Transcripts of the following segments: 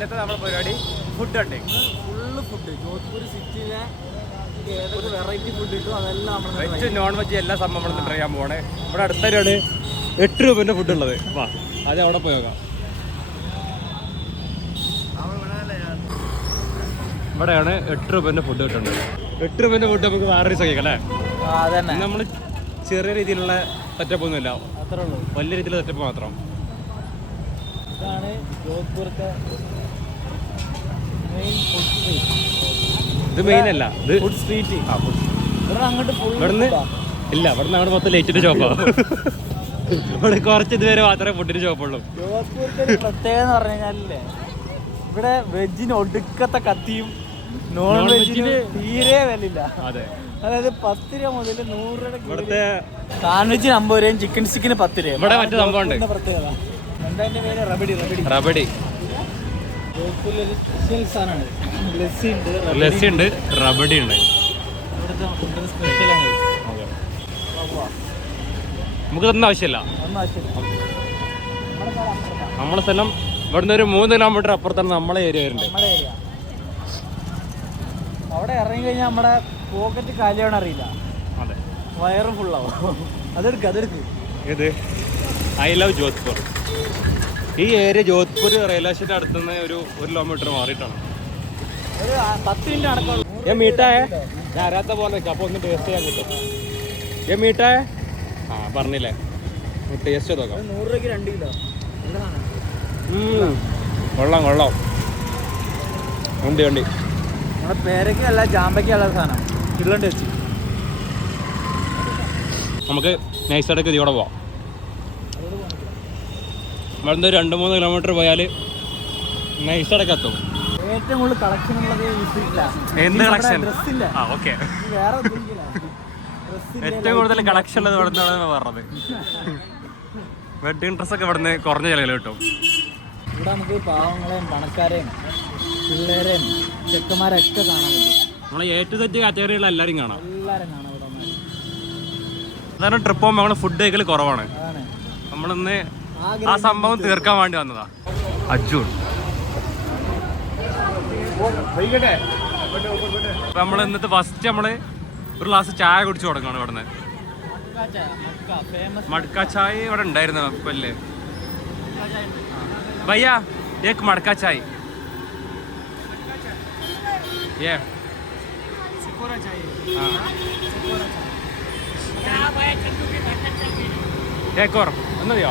ഇന്നത്തെ നമ്മുടെ പരിപാടി ഫുഡ് ഉണ്ട്. Full food. ജോധ്പൂർ സിറ്റിയിലെ ഏതൊരു വെറൈറ്റി ഫുഡ് കിട്ടും അതെല്ലാം വെജ് നോൺ വെജ് എല്ലാ സംഭവങ്ങളും ട്രൈ ചെയ്യാൻ പോകണേ. ഇവിടെ അടുത്തൊരു 8 രൂപേൻ്റെ ഫുഡ് ഉള്ളത്. വാ അത് അവിടെ പോയി നോക്കാം. ഇവിടെയാണ് 8 രൂപേൻ്റെ ഫുഡ് കിട്ടുന്നത്. 8 രൂപേൻ്റെ ഫുഡ് നമുക്ക് വേറെ ദിവസം കഴിക്കാം അല്ലേ? അതന്നെ. നമ്മൾ ചെറിയ രീതിയിലുള്ള സെറ്റപ്പ് ഒന്നുമില്ല, അത്രേ ഉള്ളൂ. വലിയ രീതിയിലുള്ള സെറ്റപ്പ് മാത്രം. ഇതാണ് ജോധ്പൂരത്തെ മെയിൻ ഫുഡ് സ്ട്രീറ്റ്. ഇത് മെയിൻ അല്ല, ഇത് ഫുഡ് സ്ട്രീറ്റ്. ഇവിടെ അങ്ങോട്ട് ഇവിടുന്ന് ഇല്ല, ഇവിടുന്ന് അങ്ങോട്ട് മൊത്തം ലൈറ്റിൻ്റെ ഷോപ്പാണ്. ഇവിടെ കുറച്ച് ഇതുവരെ മാത്രമേ ഫുഡിൻ്റെ ഷോപ്പുള്ളൂ. ജോധ്പൂരത്തെ ഒരു പ്രത്യേകത എന്ന് പറഞ്ഞു കഴിഞ്ഞാലേ ഇവിടെ വെജിന് ഒടുക്കത്തെ കത്തിയും നോൺ വെജിന് തീരെ വിലയില്ല. അതെ, അതായത് 10 രൂപ മുതൽ 100 രൂപയുടെ ഇവിടുത്തെ സാൻഡ്വിച്ചിന് 50 രൂപയും ചിക്കൻ സ്റ്റിക്കിന് 10 രൂപ. ഇവിടെ മറ്റു സംഭവം ഉണ്ട്. പ്രത്യേകത എന്താ പേര്? റബഡി. റബഡി ജോധ്പൂരിലൊരു സ്പെഷ്യൽ സാധനമാണ്. ലസ്സി ഉണ്ട്, റബഡി ഉണ്ട്. ഇവിടുത്തെ ഫുഡിന് സ്പെഷ്യലാണ്. നമുക്ക് ഇതൊന്നും ആവശ്യമില്ല. ഒന്നും ആവശ്യമില്ല. നമ്മളെ സ്ഥലം ഇവിടുന്ന് ഒരു 3 കിലോമീറ്റർ അപ്പുറത്താണ് നമ്മളെ ഏരിയ വരുന്നത്. നമ്മുടെ ഏരിയ അവിടെ ഇറങ്ങി കഴിഞ്ഞാൽ നമ്മുടെ പോക്കറ്റ് കാലിയാവണം അറിയില്ല. അതെ, വയറും ഫുള്ളാവും. അതെടുക്ക്. ഇത് ഐ ലവ് ജോധ്പൂർ. ഈ ഏരിയ ജോധ്പൂർ റെയിൽവേ സ്റ്റേഷൻ അടുത്തുനിന്ന് ഒരു 1 കിലോമീറ്റർ മാറിയിട്ടാണ്. ഒരു 10 മിനിറ്റ് നടക്കുള്ളൂ. ഞാൻ മീട്ടായേ, ഞാൻ അറിയാത്ത പോലെ നിൽക്കാം. അപ്പോൾ ഒന്ന് ടേസ്റ്റ് ചെയ്യാൻ കിട്ടും. ഞാൻ മീട്ടായേ, പറഞ്ഞില്ലേ, ടേസ്റ്റ് ചെയ്ത് നോക്കാം. 100 രൂപയ്ക്ക് 2 കിലോ. കൊള്ളാം ഉണ്ട്. നമ്മുടെ പേരയ്ക്കല്ല ജാമ്പയ്ക്കല്ല സാധനം ഇള്ളണ്ട് വെച്ച്. നമുക്ക് നൈസടക്ക് ഇതിവിടെ പോവാം. ഇവിടുന്ന് 2-3 കിലോമീറ്റർ പോയാൽ നൈസടക്ക് എത്തും. ഏറ്റവും കൂടുതൽ കളക്ഷൻ ഉള്ളത് ഈ സ്ട്രീറ്റിലാ. എന്ത് കളക്ഷൻ? ഡ്രസ്സില്ല. ഓക്കെ, വേറെ ഏറ്റവും കൂടുതൽ കളക്ഷൻ ഉള്ളത് ഇവിടെ നിന്നാണ് പറഞ്ഞത്. വെഡ്ഡിങ് ഡ്രസ്സൊക്കെ ഇവിടുന്ന് കുറഞ്ഞ ചിലവിൽ കിട്ടും. ഇവിടെ നമുക്ക് പാവങ്ങളെയും പണക്കാരെയും പിള്ളേരെയും ചെക്കന്മാരെയൊക്കെ കാണാൻ പറ്റും. നമ്മളെ ഏറ്റവും തെറ്റ് കാറ്റഗറിയുള്ള എല്ലാവരും കാണാം. എല്ലാവരും കാണാം ഇവിടെ. അതാണ് ട്രിപ്പ് പോകുമ്പോൾ നമ്മൾ ഫുഡ് കഴിക്കൽ കുറവാണ്. അതാണ് നമ്മളിന്ന് ആ സംഭവം തീർക്കാൻ വേണ്ടി വന്നതാ. അജൂൺ നമ്മൾ ഇന്നത്തെ ഫസ്റ്റ് നമ്മള് ഒരു ഗ്ലാസ് ചായ കുടിച്ചു തുടങ്ങാണ്. ഇവിടുന്ന് മഡ്ക ചായ ഇവിടെ ഉണ്ടായിരുന്നു ഇപ്പല്ലേ ഭയ്യ, ഏക് മഡ്ക ചായ. एक और എന്നറിയോ?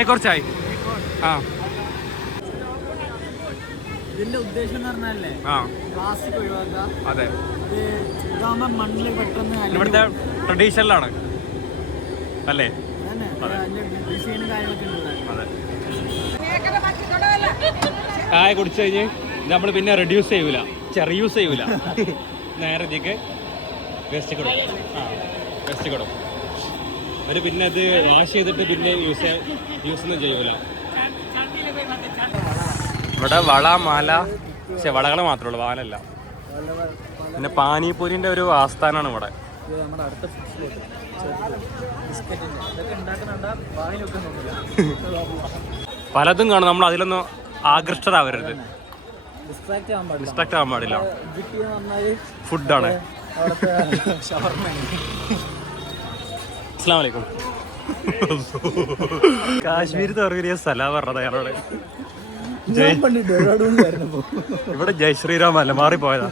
एक और ചായ. ഇതിന്റെ ഉദ്ദേശം എന്ന് പറഞ്ഞാലേ പ്ലാസ്റ്റിക് ഒഴിവാക്കുക. അതെ, ഇതാകുമ്പോ മണ്ണിൽ പെട്ടെന്ന് ഇവിടുത്തെ ട്രഡീഷണലാണ് അല്ലേ? ഡിസൈനും കാര്യങ്ങളൊക്കെ ഉണ്ട്. അതെ, ചായ കുടിച്ചു കഴിഞ്ഞ് നമ്മൾ പിന്നെ റെഡ്യൂസ് ചെയ്യൂല, റീയൂസ് ചെയ്യൂല. നേരെ ഇതിക്ക് വേസ്റ്റ് കിടും. വേസ്റ്റ് കിടും. അവർ പിന്നെ അത് വാഷ് ചെയ്തിട്ട് പിന്നെ യൂസ് ഒന്നും ചെയ്യൂല. ഇവിടെ വള മാല, പക്ഷെ വളകൾ മാത്രമേ ഉള്ളൂ, വാലല്ല. പിന്നെ പാനിപൂരിന്റെ ഒരു ആസ്ഥാനാണ് ഇവിടെ. പലതും കാണും. നമ്മൾ അതിലൊന്നും ആകൃഷ്ടരാവരുത്, ഡിസ്ട്രാക്ട് ആവാൻ പാടില്ല. ഫുഡാണ്. അസ്സലാമു അലൈക്കും. കാശ്മീർ തുറവിയ സ്ഥലം പറഞ്ഞത് അയാളോട്. ഇവിടെ ജയ് ശ്രീറാം അല്ല, മാറിപ്പോയതാ.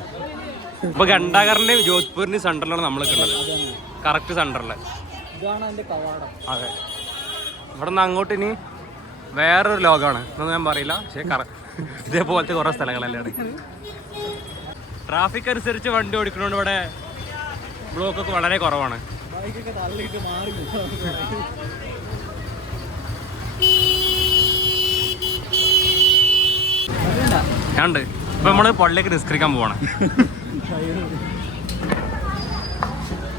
ഇപ്പൊ ഘണ്ടാകറിന്റെ ജോധ്പൂരിന്റെ സെന്ററിലാണ് നമ്മൾ നിൽക്കുന്നത്. കറക്റ്റ് സെന്ററില്. അതെ, ഇവിടെ നിന്ന് അങ്ങോട്ട് ഇനി വേറൊരു ലോകമാണ് എന്നൊന്നും ഞാൻ പറയില്ല. പക്ഷേ ഇതേപോലത്തെ കുറെ സ്ഥലങ്ങളല്ലാണ്. ട്രാഫിക് അനുസരിച്ച് വണ്ടി ഓടിക്കുന്നതുകൊണ്ട് ഇവിടെ ബ്ലോക്കൊക്കെ വളരെ കുറവാണ്. ഞാനുണ്ട്. ഇപ്പൊ നമ്മള് പള്ളിയൊക്കെ നിസ്കരിക്കാൻ പോവാണ്.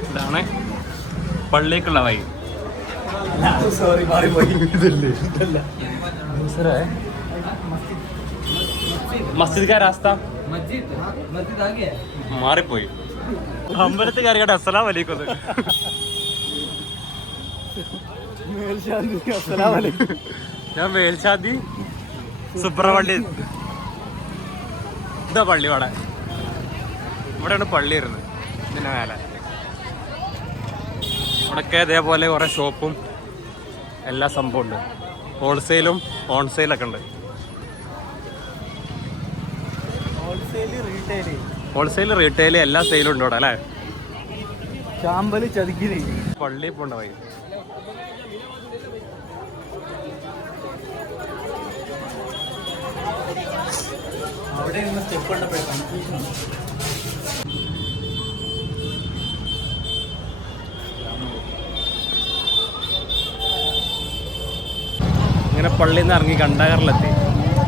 ഇതാണ് പള്ളിയേക്കുള്ള വഴി. മസ്ജിദ് കാ രാസ്ത മാറിപ്പോയി. അമ്പലത്തിൽ കയറിയാട്ടെ. അസ്സലാമു അലൈക്കും. ഞാൻ മേൽശാന്തി സുബ്രഹ്മണ്യ ഇതാ പള്ളി ഇവിടെ. ഇവിടെയാണ് പള്ളി വരുന്നത്. ഇതിന്റെ മേലെ ഇവിടെയൊക്കെ ഇതേപോലെ കുറെ ഷോപ്പും എല്ലാ സംഭവം ഉണ്ട്. ഹോൾസെയിലും ഓൺസെയിലൊക്കെ ഉണ്ട്. ഹോൾസെയിൽ റീറ്റെയിൽ എല്ലാ സെയിലും ഉണ്ട് ഇവിടെ അല്ലേ. ചാമ്പല് ചതിക്കില് പള്ളി പോണ്ട വഴി. അവിടെ സ്റ്റെപ്പ് കണ്ടപ്പോഴേ കൺഫ്യൂഷൻ. ഇങ്ങനെ പള്ളിയിൽ നിന്ന് ഇറങ്ങി കണ്ടകറിലെത്തി.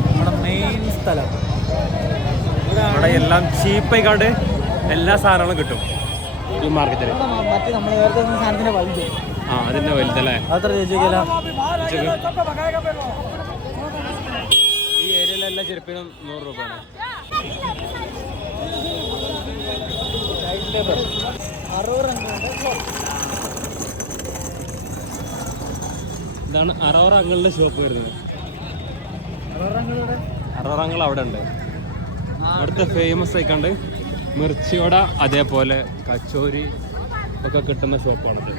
നമ്മുടെ മെയിൻ സ്ഥലം ഇവിടെ എല്ലാം ചീപ്പായിക്കാണ്ട് എല്ലാ സാധനങ്ങളും കിട്ടും ഈ മാർക്കറ്റിൽ. മറ്റേ നമ്മൾ നേരത്തെ സാധനത്തിന്റെ വലുത്. ആ അതിന്റെ വലുതല്ലേ. അത്ര ചോദിച്ചില്ല. ഈ ഏരിയയിലെല്ലാ ചെരുപ്പിനും 100 രൂപയാണ്. ഇതാണ് അറോറ അങ്ങളുടെ ഷോപ്പ് വരുന്നത്. അറോറ അങ്ങൾ അവിടെ ഉണ്ട്. അവിടുത്തെ ഫേമസ് ആയിക്കാണ്ട് മിർച്ചിയോട അതേപോലെ കച്ചോരി ഒക്കെ കിട്ടുന്ന ഷോപ്പാണിത്.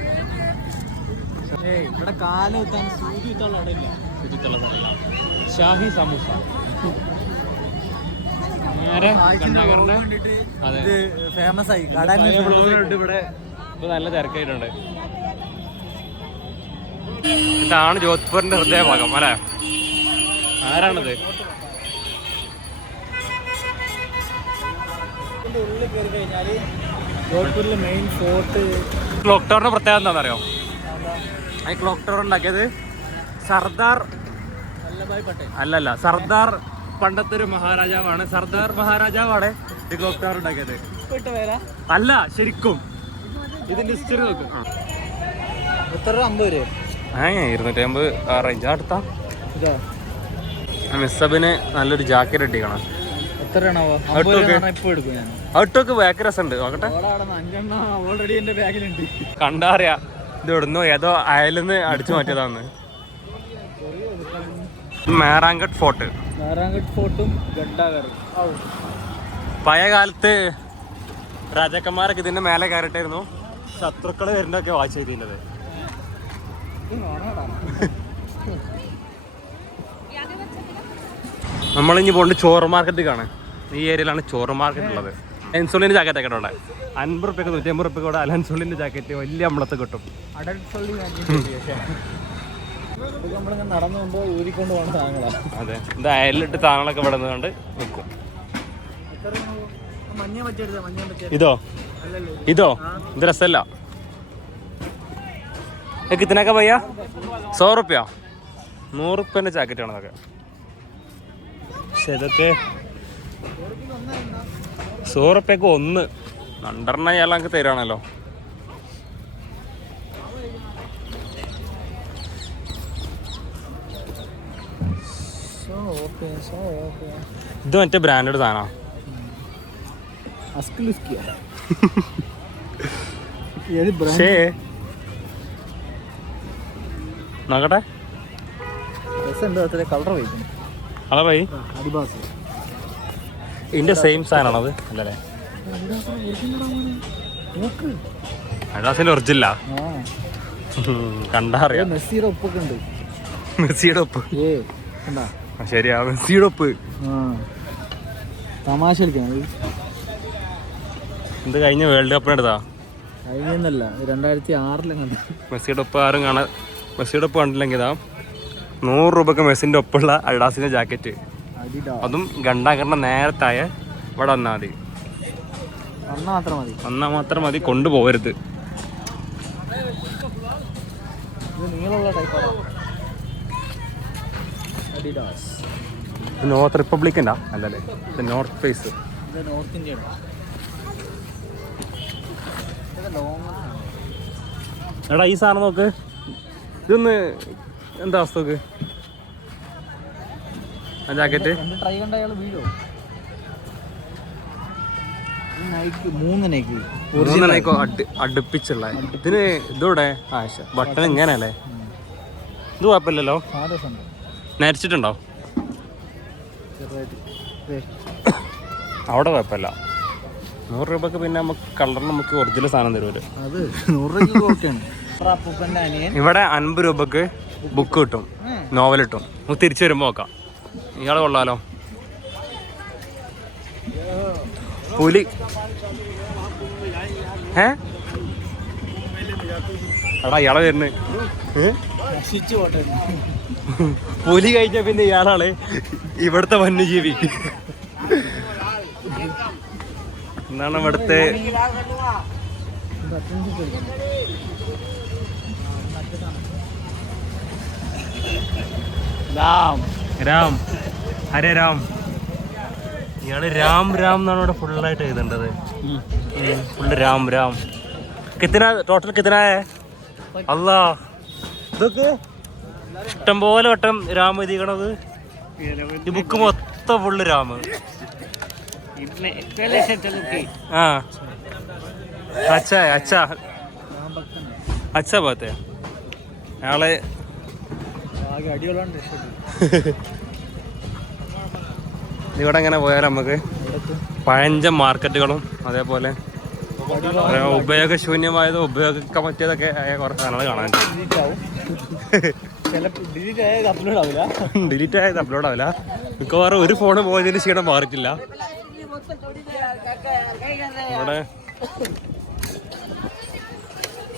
ഇവിടെ കാലം കുത്താൻ സൂചി കുത്തുള്ള ഇടയില്ല. ശുചിത്തുള്ള സ്ഥലം ഷാഹി സമൂസ. നേരെ കണ്ണാകറിന്റെ അതെ ഫേമസ് ആയി. ഇവിടെ ഇപ്പൊ നല്ല തിരക്കായിട്ടുണ്ട്. ഇതാണ് ജോധ്പൂരിന്റെ ഹൃദയഭാഗം അല്ലേ. ആരാണിത്? ഉള്ളിൽ കയറി കഴിഞ്ഞാല് ജോധ്പൂരിലെ മെയിൻ ഫോർട്ട്. ക്ലോക്ക് ടവറിന്റെ പ്രത്യേകത എന്താണെന്നറിയോ? ഈ ക്ലോക്ക് ടവർ ഉണ്ടാക്കിയത് സർദാർ വല്ലഭായ് പട്ടേൽ. അല്ലല്ല, സർദാർ പണ്ടത്തെ ഒരു മഹാരാജാവാണ്. സർദാർ മഹാരാജാവാണ് ഈ ക്ലോക്ക് ടവർ ഉണ്ടാക്കിയത്. അല്ല, ശരിക്കും ഇതിന്റെ ഹിസ്റ്ററി നോക്ക്. എത്ര രൂപ? 50 രൂപ. 250 ആ റേഞ്ച്. അടുത്താ മിസ്സബിന് നല്ലൊരു ജാക്കറ്റ് ഇട്ടിക്കണം. ഔട്ടോക്ക് ബാക്ക് രസമുണ്ട്. നോക്കട്ടെ. ഓൾറെഡി എന്റെ ബാഗിലുണ്ട്. കണ്ടാ അറിയാ ഇത് ഇടുന്നു. ഏതോ അയലിന്ന് അടിച്ചു മാറ്റിയതാന്ന്. മേറാങ്കട്ട് ഫോർട്ട്. മേറാങ്കട്ട് ഫോർട്ടും ഗഡ്ഡാഗറും. പഴയ കാലത്ത് രാജാക്കന്മാരൊക്കെ ഇതിന്റെ മേലെ കയറിട്ടായിരുന്നു ശത്രുക്കള് വരുന്നൊക്കെ വാച്ച് ചെയ്തിരുന്നത്. നമ്മളിഞ്ഞ് പോണ്ട് ചോറ് മാർക്കറ്റ് കാണാൻ. ഈ ഏരിയയിലാണ് ചോറ് മാർക്കറ്റ് ഉള്ളത്. അലൻസോളിന്റെ ജാക്കറ്റ് ഒക്കെ ഉണ്ട്. 50 റുപ്യക്ക് 150 റുപ്യക്ക് കൂടെ അലൻസോളിന്റെ ജാക്കറ്റ് വലിയ അമ്പളത്ത് കിട്ടും. നടന്നു പോകുമ്പോ ഊരിക്കൊണ്ട് പോകുന്ന സാധനങ്ങളാണ്. അതെ, ഇത് അയലിട്ട് സാധനങ്ങളൊക്കെ ഇവിടെ നിന്നുകൊണ്ട് വെക്കും. ഇതോ ഇതോ ഇത് രസമല്ല. കിത്തനൊക്കെ പയ്യ 100 റുപ്യ 100 റുപ്യന്റെ ജാക്കറ്റാണ് അതൊക്കെ. പക്ഷെ ഇതൊക്കെ 100 റുപ്യക്ക് 1 2 അയാൾക്ക് തരുവാണല്ലോ. ഇത് മറ്റേ ബ്രാൻഡഡ് സാധനമാണ്. നോക്കട്ടെ. അതാ പോയി ഇതിന്റെ സെയിം സാധനമാണത് അല്ലേ? അഡാസിന്റെ ഒറിജിനലാ. കണ്ടാ അറിയാം. മെസ്സിയുടെ ഒപ്പൊക്കെ ഉണ്ട്. മെസ്സിയുടെ ഒപ്പ്. ശരിയാ, മെസ്സിയുടെ ഒപ്പ്. തമാശ ഇത് കഴിഞ്ഞ വേൾഡ് കപ്പിന് എടുത്താ. കഴിഞ്ഞല്ല, 2006 കണ്ടു. മെസ്സിയുടെ ഒപ്പ് ആരും കാണാൻ. മെസ്സിയുടെ ഒപ്പ് കണ്ടില്ലെങ്കിൽ ഇതാ 100 രൂപക്ക് മെസ്സിന്റെ ഒപ്പുള്ള അഡാസിന്റെ ജാക്കറ്റ്. അതും ഗണ്ടാകറിന്റെ നേരത്തായ ഇവിടെ വന്നാൽ മതി. വന്നാൽ മാത്രം മതി, കൊണ്ടുപോകരുത്. നോർത്ത് റിപ്പബ്ലിക്കിൻ്റെ അല്ലല്ലേ, ഇത് നോർത്ത് ഫേസ്. North India. എടാ ഈ സാധനം നോക്ക്. ഇതൊന്ന് എന്താ അവസ്ഥ നോക്ക്. ആ ജാക്കറ്റ് ട്രൈ കണ്ട അയാൾ വീഴോ? 3 നൈക്കോ അടുപ്പിച്ചുള്ള. ഇതിന് ഇതൂടെ ബട്ടൺ ഇങ്ങനെയല്ലേ? ഇത് കുഴപ്പമില്ലല്ലോ. നരച്ചിട്ടുണ്ടോ? അവിടെ കുഴപ്പമില്ല. 100 രൂപക്ക് പിന്നെ നമുക്ക് കളറിന് നമുക്ക് ഒറിജിനൽ സാധനം തരുമല്ലോ. അത് 100 രൂപയ്ക്ക്. ഇവിടെ 50 രൂപക്ക് ബുക്ക് കിട്ടും, നോവൽ കിട്ടും. നമുക്ക് തിരിച്ചു വരുമ്പോൾ നോക്കാം. ഇയാളെ കൊള്ളാലോ. പുലി എടാ ഇയാളെ വരുന്നത് പുലി കഴിഞ്ഞ പിന്നെ ഇയാളാണ് ഇവിടുത്തെ വന്യജീവി. എന്താണ് ഇവിടുത്തെ രാം ഹരേ രാം. ഇയാള് രാം രാം എന്നാണ് ഇവിടെ ഫുള്ളായിട്ട് എഴുതേണ്ടത്. ഫുള്ള് രാം രാം. കിतना ടോട്ടൽ കിतना है? അല്ലാ ഇതൊക്കെ ഇഷ്ടം പോലെ വട്ടം രാം എഴുതിക്കണത്. ഈ ബുക്ക് മൊത്തം ഫുള്ള് രാം. ആ അച്ഛാ അച്ഛാ അച്ഛാ ബാത്തെ അയാളെ ഇവിടെ എങ്ങനെ പോയാലും നമുക്ക് പഴഞ്ചൻ മാർക്കറ്റുകളും അതേപോലെ ഉപയോഗശൂന്യമായതും ഉപയോഗിക്കാൻ പറ്റിയതൊക്കെ ആയ കുറച്ച് സാധനങ്ങൾ കാണാൻ. ഡിലീറ്റ് ആയത് അപ്ലോഡ് ആവില്ല. മിക്കവാറും ഒരു ഫോണ് പോയതിന് ക്ഷീണം മാറിയിട്ടില്ല. ഇവിടെ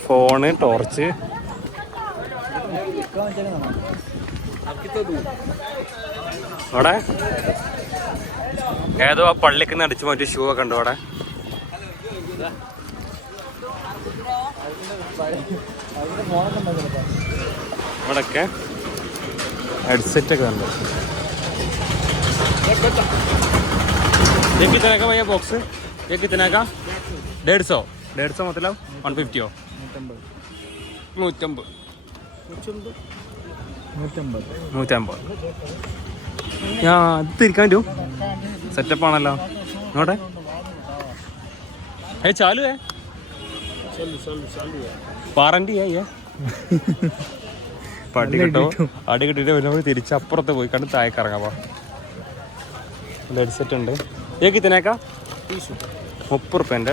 ഫോണ്, ടോർച്ച്, അവിടെ ഏതോ ആ പള്ളിക്ക് അടിച്ചു മാറ്റിയ ഷൂ ഒക്കെ ഉണ്ട്. അവിടെ ഇവിടെയൊക്കെ ഹെഡ്സെറ്റ് ഒക്കെ ഉണ്ട്. ये कितने का भैया बॉक्स? ये कितने का? 150. 150 मतलब 150 हो? 150. 150. ഇത് തിരിക്കാൻ പറ്റും. സെറ്റപ്പ് ആണല്ലോ. നോട്ടെ ചാലു है വാറണ്ടി है പടി കിട്ടോ. അടി കിട്ടിയിട്ട് വരുമ്പോൾ തിരിച്ചപ്പുറത്ത് പോയി കണ്ട് താഴേക്ക് ഇറങ്ങാം. ഹെഡ്സെറ്റ് ഉണ്ട്. ये कितने का? 30 रुपये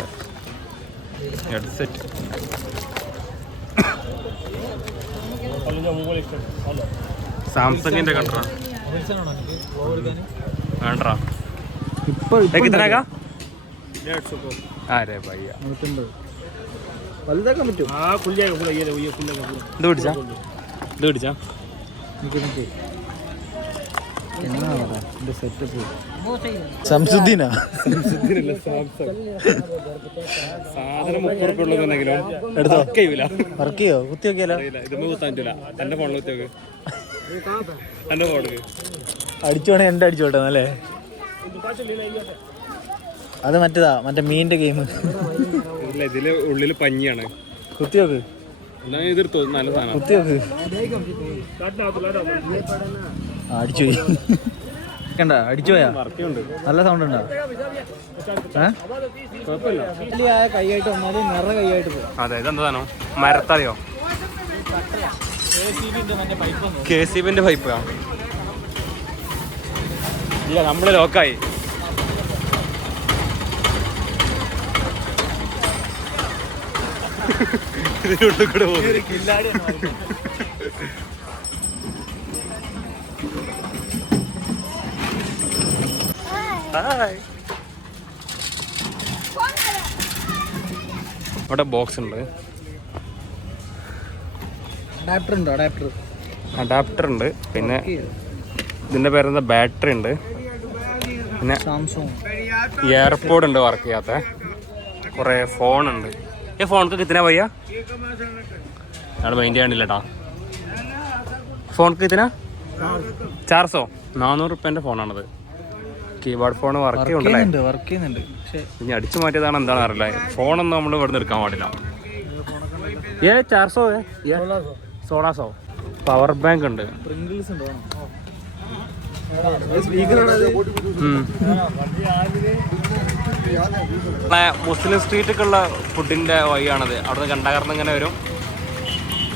ഹെഡ്സെറ്റ്. സാംസങ്ങിന്റെ കണ്ടാ വേണ്ടാ. कितने का? 150. अरे भैया വലുതാക്കാൻ പറ്റും. ഇത് പിടിച്ചാ ഇത് പിടിച്ചാ സംസുദ്ദീനാ സാധനം 30 റുപ്യ ഉള്ളതെങ്കിലും വർക്ക് ചെയ്യോ? കുത്തി നോക്കിയാലോ? ഇതൊന്നും കുത്താൻ പറ്റില്ല. എന്റെ ഫോണിൽ കുത്തി നോക്ക്. എന്റെ ഫോണിൽ അടിച്ചോണേ എന്റെ അടിച്ചോട്ടെ അല്ലേ? അത് മറ്റേതാ മറ്റേ മീനിന്റെ ഗെയിം. ഇല്ല ഇതില് ഉള്ളില് പഞ്ഞിയാണ്. കുത്തി നോക്ക്. എതിർത്തോ നല്ല സാധനം. കുത്തി നോക്ക്. അടിച്ചു കണ്ട അടിച്ചു പോയാ. നല്ല സൗണ്ട് ഉണ്ടോ? കൈയായിട്ട് വന്നാല് നിറ കൈയായിട്ട് പോകും. അതെ ഇതെന്താ സാധനം? മരത്തറിയോ? KCB പൈപ്പാ. ഇല്ല നമ്മള് ലോക്കായി. ഇതിനുള്ളിൽ കൂടെ പോകും. അവിടെ ബോക്സ് ഉണ്ട്. അഡാപ്റ്റർ ഉണ്ട്. പിന്നെ ഇതിന്റെ പേരെന്താ ബാറ്ററി ഉണ്ട്. പിന്നെ എയർപോർട്ട് ഉണ്ട് വർക്ക് ചെയ്യാത്ത. കുറേ ഫോണുണ്ട്. ഈ ഫോണക്ക് കിത്തന ഭയ്യ? അവിടെ മൈൻഡ് ചെയ്യാണ്ടില്ലട്ടാ. ഫോണക്ക് കിത്തന? 400. 400 റുപ്യൻ്റെ ഫോണാണത്. കീബോർഡ് ഫോൺ വർക്ക് ചെയ്യുന്നുണ്ട്. ഇനി അടിച്ചു മാറ്റിയതാണ് എന്താണെന്ന് അറിയില്ല. ഫോണൊന്നും നമ്മൾ ഇവിടെ നിന്ന് എടുക്കാൻ പാടില്ല. 400 1600. പവർ ബാങ്ക് ഉണ്ട്. മുസ്ലിം സ്ട്രീറ്റൊക്കെയുള്ള ഫുഡിൻ്റെ വഴിയാണത്. അവിടുന്ന് കണ്ടാകർന്ന് ഇങ്ങനെ വരും.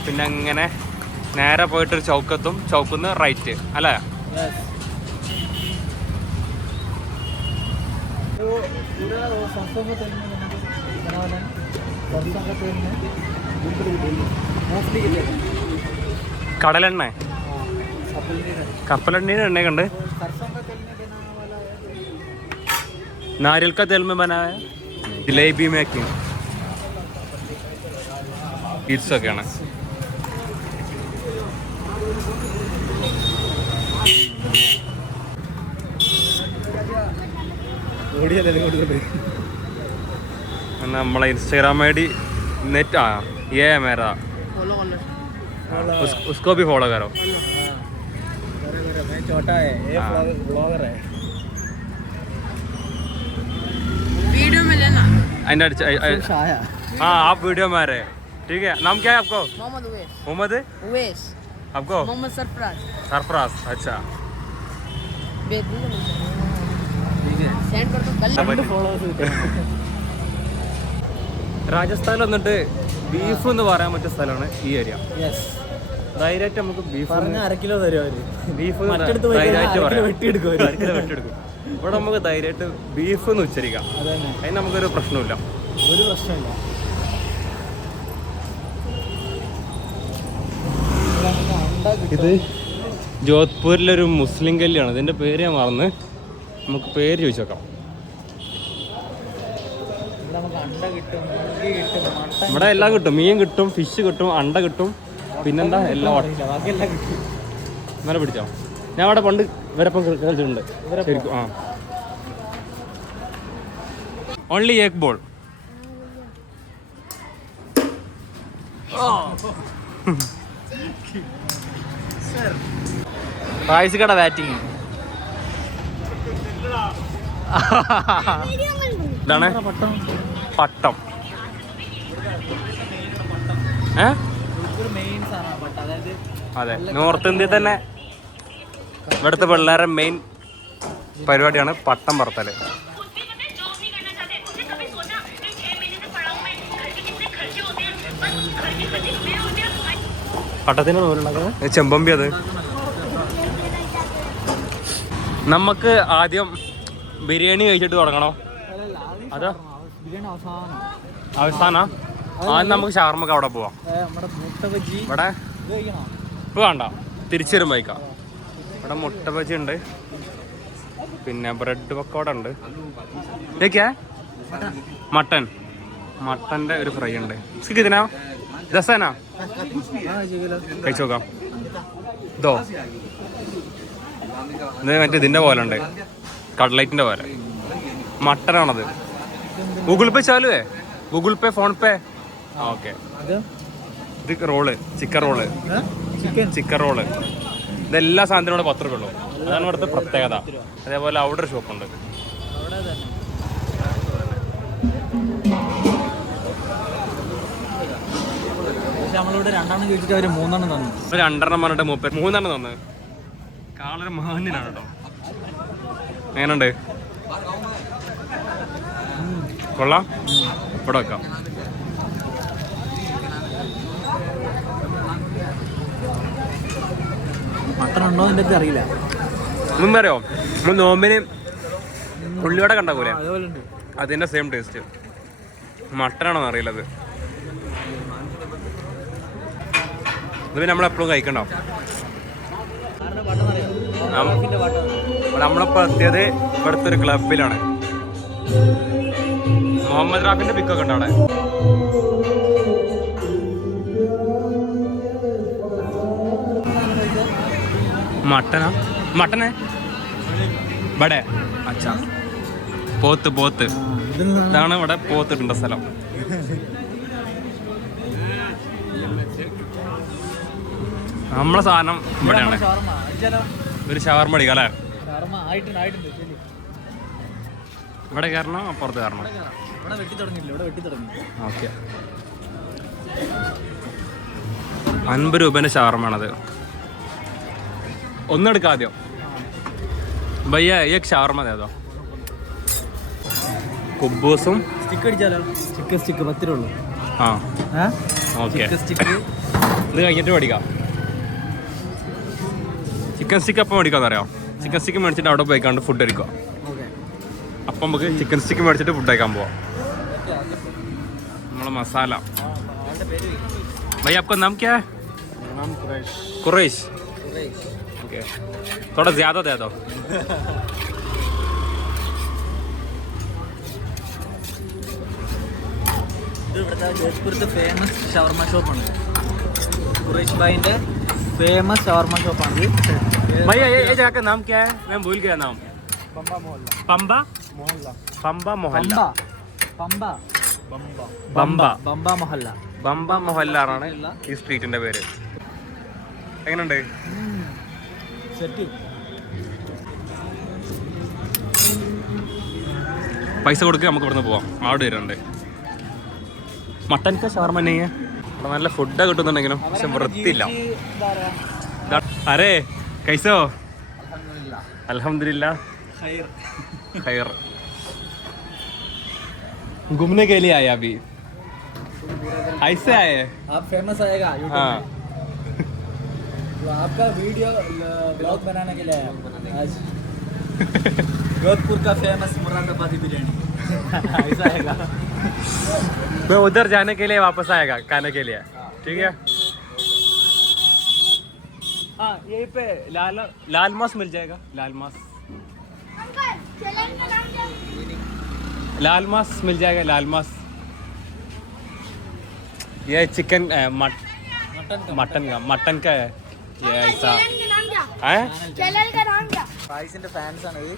പിന്നെ ഇങ്ങനെ നേരെ പോയിട്ടൊരു ചൗക്കത്തും ചൗക്കുന്ന് റൈറ്റ് അല്ലേ? കടലെണ്ണ കപ്പലെണ്ണയുടെ എണ്ണയൊക്കെ ഉണ്ട്. नारियल का तेल में बना है जलेबी मेकिंग കിഡ്സ് ഒക്കെയാണ്. നമ്മളെ इंस्टाग्राम आईडी नेट ये है मेरा, उसको भी फॉलो करो. छोटा है ये ब्लॉगर है. वीडियो में लेना. हाँ आप वीडियो में आ रहे हैं. ठीक है. नाम क्या है आपको? मोहम्मद उवैस. मोहम्मद उवैस. आपको? मोहम्मद सरफराज. सरफराज. अच्छा सेंड कर दो कल. രാജസ്ഥാനിൽ വന്നിട്ട് ബീഫ് എന്ന് പറയാൻ പറ്റിയ സ്ഥലമാണ് ഈ ഏരിയ. ധൈര്യമായിട്ട് നമുക്ക് ബീഫ് അര കിലോ തരും അവര്. ബീഫ് മറ്റെടുത്ത് പോയി ധൈര്യമായിട്ട് പറയാം. വെട്ടിയെടുക്കും. വെട്ടിയെടുക്കും. ഇവിടെ നമുക്ക് ധൈര്യമായിട്ട് ബീഫ് എന്ന് ഉച്ചരിക്കാം. അതിന് നമുക്കൊരു പ്രശ്നമില്ല. ഒരു പ്രശ്നമില്ല. ഇത് ജോധ്പൂരിലൊരു മുസ്ലിം കല്യാണ്. ഇതിൻ്റെ പേര് ഞാൻ മറന്ന്, നമുക്ക് പേര് ചോദിച്ചു നോക്കാം. ഇവിടെ എല്ലാം കിട്ടും. മീൻ കിട്ടും, ഫിഷ് കിട്ടും, അണ്ട കിട്ടും, പിന്നെന്താ എല്ലാം ഇന്നലെ പിടിച്ചോ. ഞാൻ അവിടെ പണ്ട് ഇവരപ്പം കളിച്ചിട്ടുണ്ട് ശരിക്കും. ആ ഓൺലി ഏക് ബോൾ. പായസിക്കട ബാറ്റിങ് ഇതാണ് പട്ടം. അതെ, നോർത്ത് ഇന്ത്യയിൽ തന്നെ ഇവിടുത്തെ പിള്ളേരുടെ മെയിൻ പരിപാടിയാണ് പട്ടം പറത്തല്. പട്ടത്തിന് ചെമ്പമ്പി. അത് നമുക്ക് ആദ്യം ബിരിയാണി കഴിച്ചിട്ട് തുടങ്ങണോ അതോ അവസാനം? ആദ്യം നമുക്ക് ഷാർമക്ക് അവിടെ പോവാം. ഇവിടെ ഇപ്പൊ വേണ്ട, തിരിച്ചു വരുമ്പോ കഴിക്കാം. ഇവിടെ മുട്ട ബജി ഉണ്ട്, പിന്നെ ബ്രെഡ് പക്കോട ഉണ്ട്. ഇതൊക്കെയാ മട്ടൻ്റെ ഒരു ഫ്രൈ ഉണ്ട്. ഇതിനാ ദസനാ കഴിച്ചു നോക്കാം. ഇതോ ഇത് മറ്റേ ഇതിൻ്റെ പോലെ ഉണ്ട്, കട്ട്ലൈറ്റിൻ്റെ പോലെ. മട്ടനാണത്. ഗൂഗിൾ പേ ചാലുവേ? ഗൂഗിൾ പേ, ഫോൺ പേ? ഓക്കെ. ഇത് റോള്, ചിക്കൻ റോള്. ഇതെല്ലാ സാധനത്തിനും ഇവിടെ 10 രൂപ ഉള്ളൂ. അതാണ് ഇവിടുത്തെ പ്രത്യേകത. അതേപോലെ അവിടെ ഒരു ഷോപ്പുണ്ട്. നമ്മളിവിടെ 2 ചോദിച്ചിട്ട് അവർ 3 തന്നു. 2 പറഞ്ഞിട്ട് 3 തന്നു. കാളൊരു മാന്യനാണ് കേട്ടോ. എങ്ങനെയുണ്ട്? കൊള്ളാം. ഇവിടെ വെക്കാം. മട്ടൺ ഉണ്ടോ എന്റെ അറിയില്ല. ഒന്നും അറിയോ, നമ്മൾ നോമ്പിന് ഉള്ളിവട കണ്ടാക്കൂലേ, അതിൻ്റെ സെയിം ടേസ്റ്റ്. മട്ടനാണോ അറിയില്ലത്. ഇത് പിന്നെ നമ്മളെപ്പോഴും കഴിക്കണ്ടോ. നമ്മളിപ്പോൾ എത്തിയത് ഇവിടുത്തെ ഒരു ക്ലബിലാണ്. മുഹമ്മദ് റാഫിന്റെ പിക്കൊക്കെ ഉണ്ട് അവിടെ. മട്ടനെ ഇവിടെ അച്ഛാ പോത്ത് ഇതാണ് ഇവിടെ പോത്തിട്ടുണ്ട സ്ഥലം. നമ്മളെ സാധനം ഇവിടെയാണ്. ഒരു ഷവർമ അടിക്കാം അല്ലേ? ഇവിടെ കയറണം, അപ്പുറത്ത് കയറണം. ഓക്കെ. 50 രൂപേൻ്റെ ഷവർമയാണത്. ഒന്നെടുക്കാം ആദ്യം. ഭയ്യ ഏക് ഷവർമ തേതോ. കുബൂസും സ്റ്റിക്ക് അടിച്ചാലോ? ചിക്കൻ 10 രൂപ ഉള്ളൂ. ആ ഓക്കെ. ഇത് കഴിഞ്ഞിട്ട് മേടിക്കാം. ചിക്കൻ സ്റ്റിക്ക് അപ്പം മേടിക്കാന്ന് അറിയാം. ചിക്കൻ സ്റ്റിക്ക് മേടിച്ചിട്ട് അവിടെ പോയിക്കാണ്ട് ഫുഡ് കഴിക്കുക. അപ്പം നമുക്ക് ചിക്കൻ സ്റ്റിക്ക് മേടിച്ചിട്ട് ഫുഡ് കഴിക്കാൻ പോവാം. നമ്മളെ മസാല. भाई आपका नाम क्या है? नाम कुरैश. ओके, थोड़ा ज्यादा दे दो. ഇത് ഇവിടുത്തെ ജോധ്പൂരത്തെ ഫേമസ് ഷവർമ ഷോപ്പാണ്. ഖുറൈശ് ഭായിന്റെ ഫേമസ് ഷവർമ ഷോപ്പാണ്. भैया ये जगह का नाम क्या है? मैं भूल गया नाम. പമ്പ മോഹല്ല. पंबा മോഹല്ല. पंबा मोहल्ला. പമ്പ ബംബ ബംബ മൊഹല്ല. ബംബ മൊഹല്ലാണ് ഈ സ്ട്രീറ്റിന്റെ പേര്. എങ്ങനെയുണ്ട്? സെറ്റ്. പൈസ കൊടുക്കുക, നമുക്ക് ഇവിടുന്ന് പോവാം. അവിടെ വരുന്നുണ്ട്. മട്ടൻ ഷവർമ തന്നെ ഇവിടെ നല്ല ഫുഡാണ് കിട്ടുന്നുണ്ടെങ്കിലും പക്ഷെ വൃത്തിയില്ല. അരേ കൈസോ? അൽഹംദുലില്ലാ खैर. घूमने के लिए आए अभी, ऐसे आए? आप फेमस आएगा यूट्यूब हाँ. में. तो आपका वीडियो ब्लॉग बनाने के लिए आया आज. जोधपुर का फेमस मुरादाबादी बिरयानी ऐसा आएगा. मैं उधर जाने के लिए वापस आएगा खाने के लिए. ठीक है. हाँ, यहीं पे लाल मांस मिल जाएगा. लाल मांस मिल जाएगा. लाल मांस ये चिकन मटन का है ये ऐसा है. चैनल का नाम क्या? ഫാൻസ് ആണ് ഈ.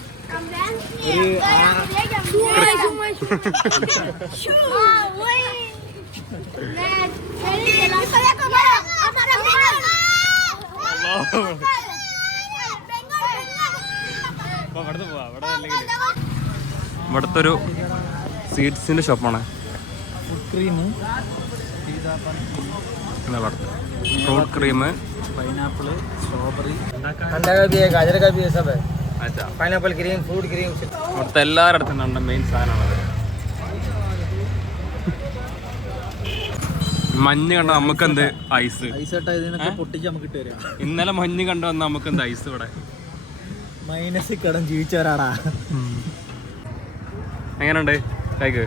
ഇവിടുത്തെ ഒരു സീഡ്സിന്റെ ഷോപ്പാണ്. Food cream, fruit cream, pineapple, strawberry, अंडा का भी है, गाजर का भी है, सब है. അച്ഛാ पाइनएप्पल क्रीम, फ्रूट क्रीम. ഇവിടുത്തെ എല്ലാവരുടെ അടുത്തും മെയിൻ സാധനമാണത്. മഞ്ഞ് കണ്ട നമുക്കെന്ത് ഐസ്. ഐസായിട്ട് ഇതിനൊക്കെ പൊട്ടിച്ച് നമുക്ക് ഇട്ട് തരാം. ഇന്നലെ മഞ്ഞ് കണ്ടു വന്ന നമുക്കെന്ത് ഐസ് ഇവിടെ. മൈനസിൽ കടം ജീവിച്ചവരാടാ. എങ്ങനെയുണ്ട് കഴിക്ക്?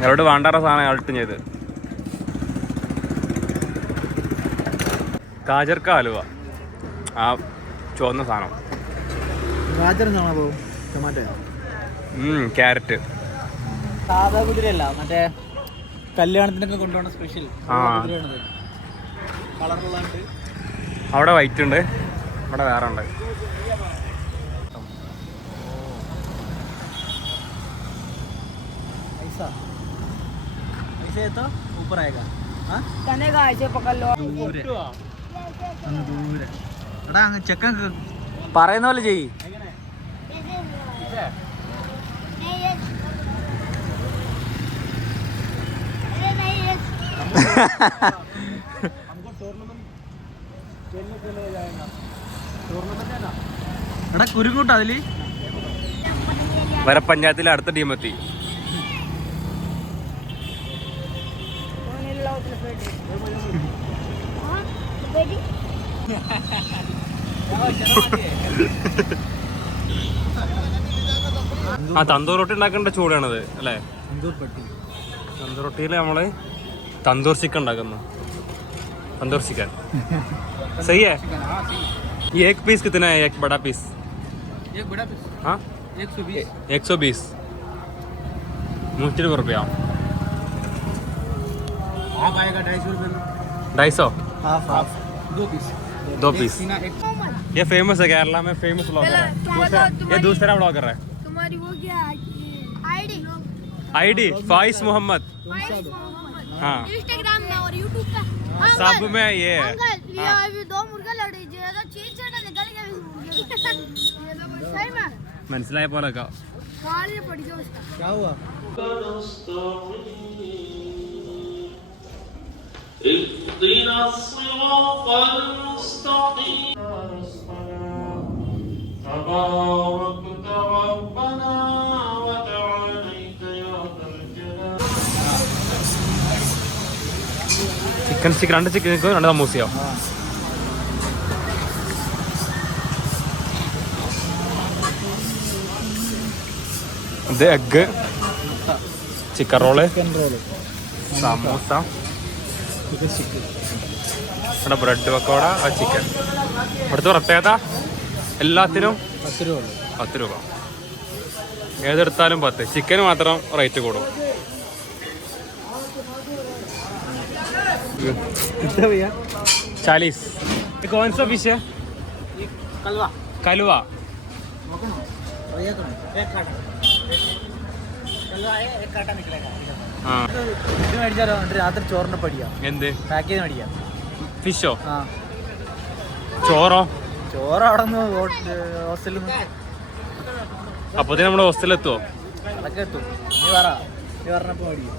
അവരോട് വേണ്ടാറ സാധനം അൾട്ടും ചെയ്ത്. ഗാജർക്ക ഹലുവ, ആ ചുവന്ന സാധനം. ഗാജർ എന്നാണോ പോകും? Tomato, carrot. സാധാ കുതിരയല്ല, മറ്റേ കല്യാണത്തിനൊക്കെ കൊണ്ടുപോകുന്ന സ്പെഷ്യൽ കുതിരയാണത്. കളറുള്ളതുണ്ട്. അവിടെ വൈറ്റ് ഉണ്ട്, ഇവിടെ വേറെ ഉണ്ട്. ऐसा ऐसे है तो ऊपर आएगा. हाँ तनेगा ऐसे पकड़ लो. ദൂരെ അങ്ങ് ദൂരെ. എടാ അങ്ങ് ചെക്കൻ പറയുന്ന പോലെ ചെയ്യ്. എടാ കുരുങ്ങൂട്ടോ അതില്. വരെ പഞ്ചായത്തിലെ അടുത്ത ടീം എത്തി. ആ തന്തൂർ റൊട്ടി ഉണ്ടാക്കേണ്ട ചൂടാണത് അല്ലേ? തന്തൂർ റൊട്ടിയിൽ നമ്മള് തന്തൂർ ചിക്കൻ ഉണ്ടാക്കുന്നു. तंदूर चिकन सही है. ये एक पीस कितना है? एक बड़ा पीस. एक बड़ा पीस हाँ 120. 120. 120 रुपया. हाफ आएगा 250 रुपये में. 250. Half half 2 piece. 2 पीस. सीना एक. ये फेमस है केरला में, फेमस ब्लॉगर है. ये दूसरा ब्लॉगर है. तुम्हारी वो क्या आईडी? आईडी फाइज मोहम्मद. हाँ इंस्टाग्राम में और यूट्यूब पे सब में ये है. अंकल ये अभी 2 मुर्गा लड़े ज्यादा चीज चढ़ा निकल गया सही में മനസ്സിലായ പോലെ काले पड़ गया उसका. क्या हुआ? اهدنا الصراط المستقيم. تباركت ربنا وتعاليت يا ذا الجلال. ചിക്കൻ സ്റ്റിക്ക് 2 ചിക്കൻ 2 സമൂസയോ? ഇത് egg, chicken roll, chicken roll, samosa, chicken stick. ഇവിടെ ബ്രെഡ് പക്കോട, ചിക്കൻ. ഇവിടുത്തെ പ്രത്യേകത എല്ലാത്തിനും 10 രൂപ. 10 രൂപ. ഏതെടുത്താലും 10. ചിക്കന് മാത്രം റേറ്റ് കൂടും. कितना भैया? 40. कौन सा फिश है? कलवा. कलवा. भैया तो एक काटा. कलवा है, एक काटा निकलेगा. हाँ. ഇത് മേടിച്ചാലോ? രാത്രി ചോറിന് പടിയാ എന്ത് പാക്ക് ചെയ്ത് മേടിക്കാം. ഫിഷോ? ആ, ചോറോ? ചോറ് അവിടെ നിന്ന് ഹോസ്റ്റലിൽ നിന്ന് അപ്പൊ നമ്മുടെ ഹോസ്റ്റലിൽ എത്തുവോ? അതൊക്കെ എത്തും. നീ പറഞ്ഞപ്പോ മേടിക്കും.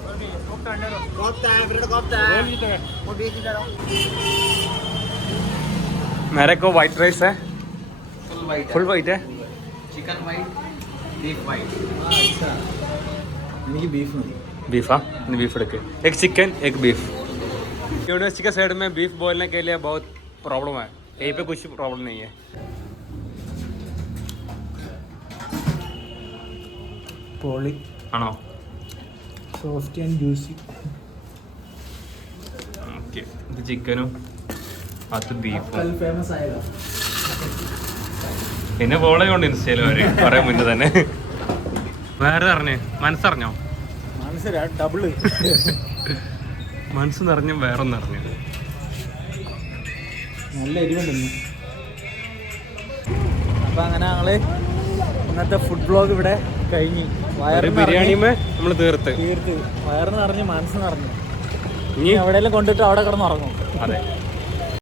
मेरे को वाइट राइस है. फुल वाइट है. Chicken white, beef white. എനിക്ക് ബീഫ് മതി. बीफा बीफ എടുക്ക്. एक चिकन एक बीफ. यूनिवर्सिटी के साइड में बीफ बोलने के लिए बहुत प्रॉब्लम है. यहीं पे कुछ प्रॉब्लम नहीं है. പോളി ആണോ? Soft and juicy. ഓക്കെ. ഇത് ചിക്കനും അത് ബീഫും. ഫേമസ് ആയതാ. പിന്നെ ഫോളോ കൊണ്ട് ഇൻസ്റ്റയിൽ വരെ പറയാൻ മുന്നേ തന്നെ. വേറെ അറിഞ്ഞേ മനസ്സറിഞ്ഞോ? മനസ്സിലാ ഡബിള്. മനസ്സ് നിറഞ്ഞു വേറൊന്നറിഞ്ഞു. നല്ല എരിവുണ്ടെന്ന്. അപ്പം അങ്ങനെ ഞങ്ങൾ ഇന്നത്തെ ഫുഡ് ബ്ലോഗ് ഇവിടെ കഴിഞ്ഞ്. ഒരു ബിരിയാണിമേ നമ്മൾ തീർത്ത്. വയറ് നിറഞ്ഞ് മനസ്സ് നിറഞ്ഞു. ഇനി എവിടെയെങ്കിലും കൊണ്ടിട്ട് അവിടെ കിടന്ന് ഉറങ്ങും. അതെ.